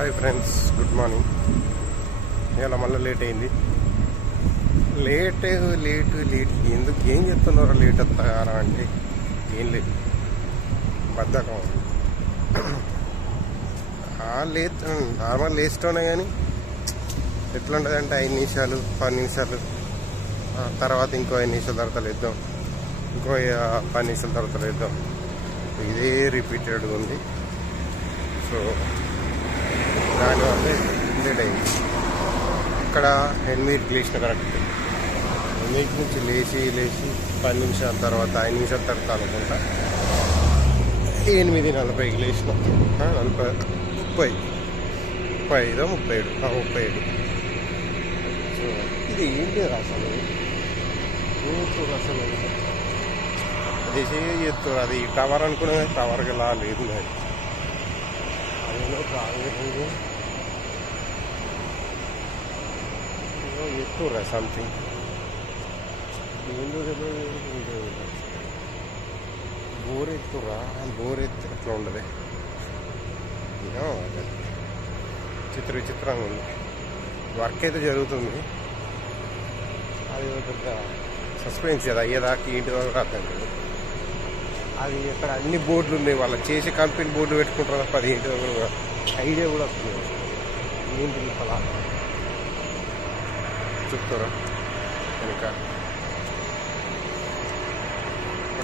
Hi friends good morning ఇలా మళ్ళీ late అయింది. లేట్ లేట్ లేట్ ఎందుకు ఏం చెప్తున్నారో లేట్ వస్తారా అంటే? ఏం లేదు. బద్ధకం. లేట్ నార్మల్ లేస్తూనే కానీ ఎట్లా ఉంటుంది అంటే ఐదు నిమిషాలు పది నిమిషాలు. తర్వాత ఇంకో ఐదు నిమిషాల తర్వాత లేద్దాం. ఇంకో పది నిమిషాల తర్వాత లేద్దాం. ఇదే రిపీటెడ్ ఉంది. సో దానివల్ల లేట్ అయింది ఇక్కడ ఎనిమిదికి లేచిన కరెక్ట్. ఎనిమిది నుంచి లేచి లేచి పది నిమిషాల తర్వాత ఐదు నిమిషాల తర్వాత అనుకుంటా. ఎనిమిది నలభైకి లేచిన. నలభై ముప్పై. ముప్పై ఐదో ముప్పై ఏడు. ఆ, ముప్పై ఏడు. సో ఇది ఏంటి అసలు? చూడు అసలు? అది చేయొచ్చు అది. టవర్ అనుకున్నా టవర్కి లా లేదు మరి అదేదో కాంగ్రెస్ ఏదో సంథింగ్ ఏందో తెలియదు బోర్ ఎత్తురా బోర్ ఎత్తు ఎట్లా ఉండదు చిత్ర విచిత్రంగా ఉంది వర్క్ అయితే జరుగుతుంది అది ఒక పెద్ద సస్పెన్స్ కదా అయ్యేదాకా ఇంటి అర్థం కాదు అది ఇక్కడ అన్ని బోర్డులు ఉన్నాయి. వాళ్ళు చేసే కంపెనీ బోర్డు పెట్టుకుంటారు తప్ప అది ఏంటి కూడా. ఐడియా కూడా వస్తుంది. ఏంటి అలా చెప్తారా? కనుక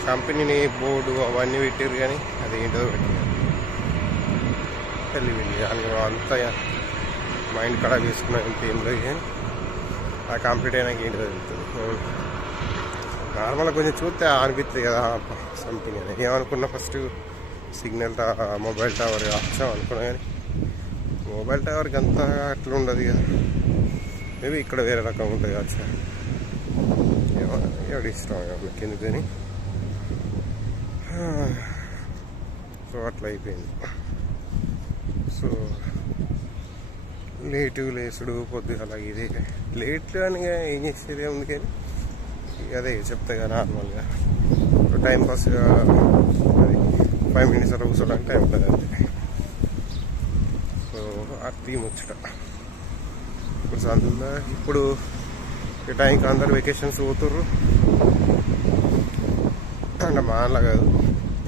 కంపెనీని బోర్డు అవన్నీ పెట్టారు కానీ అది ఏంటో పెట్టారు వెళ్ళి వెళ్ళి అందులో అంతా మైండ్ కడా చేసుకున్న ఏం లేదు కానీ ఆ కంప్లీట్ అయినాక ఏంటో తెలుస్తుంది. నార్మల్గా కొంచెం చూస్తే అనిపిస్తుంది కదా సంథింగ్ అని. ఏమనుకున్నా ఫస్ట్ సిగ్నల్ టా మొబైల్ టవర్ వచ్చాం అనుకున్నా కానీ మొబైల్ టవర్కి అంతా అట్లా ఉండదు కదా మేబీ ఇక్కడ వేరే రకం ఉంటుంది కావచ్చు ఏమో ఎవడి ఇష్టం ఎవరికి ఎందుకని? సో అట్లా అయిపోయింది. సో లేటు లేసుడు అలాగే ఇదే. లేట్ అని ఏం చేసేది ఉంది కానీ అదే చెప్తే కదా నార్మల్గా. టైం పాస్ అది ఫైవ్ మినిట్స్ అలా కూర్చోడానికి టైం ఉంటుంది అంతే. సో అది ముచ్చట ఇప్పుడు సార్ ఇప్పుడు ఈ టైంకి అందరు వెకేషన్స్ పోతుర్రు. అంటే మా అలా కాదు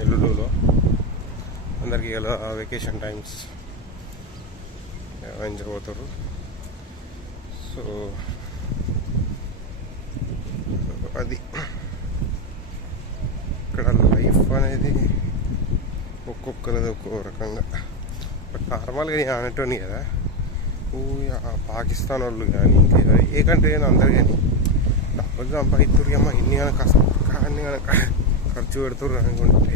ఎల్లుడులో అందరికి ఇలా వెకేషన్ టైమ్స్ ఎంజాయ్ పోతారు సో అది. ఇక్కడ లైఫ్ అనేది ఒక్కొక్కరిది ఒక్కో రకంగా. బట్ నార్మల్గా నేను అనేటోని కదా. ఊ పాకిస్తాన్ వాళ్ళు కానీ ఇంకా ఏ కంట్రీ అయినా అందరు కానీ డబ్బులు సంపాదిస్తున్నారు అమ్మ. ఎన్ని కానీ కష్టం కానీ కనుక ఖర్చు పెడుతున్నారు అనుకుంటే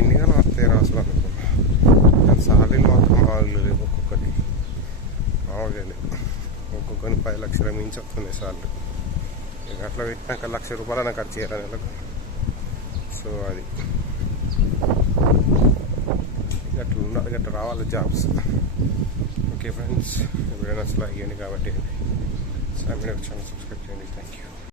ఎన్ని కానీ వస్తాయి అసలు అనుకున్నా సాలీలు మాత్రం మామూలు లేవు ఒక్కొక్కటి. మామూలుగా లేవు. ఒక్కొక్కరిని పది లక్షల మించి వస్తున్నాయి సార్లు ఇక అట్లా పెట్టినాక లక్ష రూపాయలైనా ఖర్చు చేయాలి నెలకు సో అది. అట్లా ఉండాలి అట్లా రావాలి జాబ్స్. ఓకే ఫ్రెండ్స్ ఎప్పుడైనా అసలు అయ్యండి కాబట్టి సో మీరు ఛానల్ సబ్స్క్రైబ్ చేయండి. Thank you